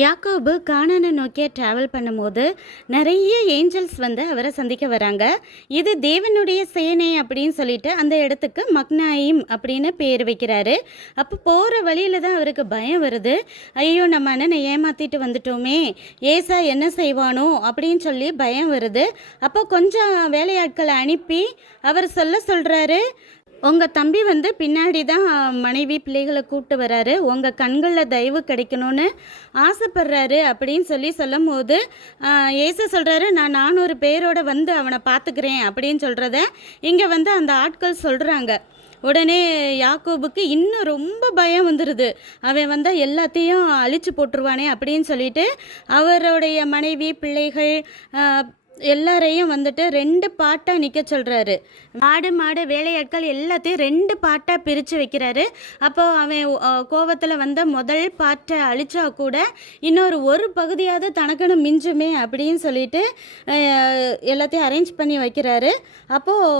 யாக்கோபு கானானை நோக்கிய ட்ராவல் பண்ணும்போது நிறைய ஏஞ்சல்ஸ் வந்து அவரை சந்திக்க வராங்க. இது தேவனுடைய சேனை அப்படின்னு சொல்லிட்டு அந்த இடத்துக்கு மக்னாயிம் அப்படின்னு பேர் வைக்கிறாரு. அப்போ போகிற வழியில் தான் அவருக்கு பயம் வருது. ஐயோ, நம்ம அண்ணனை ஏமாற்றிட்டு வந்துட்டோமே, ஏசா என்ன செய்வானோ அப்படின்னு சொல்லி பயம் வருது. அப்போ கொஞ்சம் வேலையாட்களை அனுப்பி அவர் சொல்கிறாரு, உங்கள் தம்பி வந்து பின்னாடி தான் மனைவி பிள்ளைகளை கூப்பிட்டு வராரு, உங்கள் கண்களில் தயவு கிடைக்கணும்னு ஆசைப்படுறாரு அப்படின்னு சொல்லும் போது ஏசு சொல்கிறாரு, நான் 400 பேரோட வந்து அவனை பார்த்துக்கிறேன் அப்படின்னு சொல்கிறத இங்கே வந்து அந்த ஆட்கள் சொல்கிறாங்க. உடனே யாக்கோபுக்கு இன்னும் ரொம்ப பயம் வந்துடுது. அவன் வந்து எல்லாத்தையும் அழிச்சு போட்டுருவானே அப்படின்னு சொல்லிட்டு அவருடைய மனைவி பிள்ளைகள் எல்லாரையும் வந்துட்டு 2 பாட்டாக நிற்க சொல்கிறாரு. ஆடு மாடு வேலையாட்கள் எல்லாத்தையும் 2 பாட்டாக பிரித்து வைக்கிறாரு. அப்போ அவன் கோவத்தில் வந்த முதல் பாட்டை அழிச்சா கூட இன்னொரு ஒரு பகுதியாவது தனக்குன்னு மிஞ்சுமே அப்படின்னு சொல்லிட்டு எல்லாத்தையும் அரேஞ்ச் பண்ணி வைக்கிறாரு. அப்போது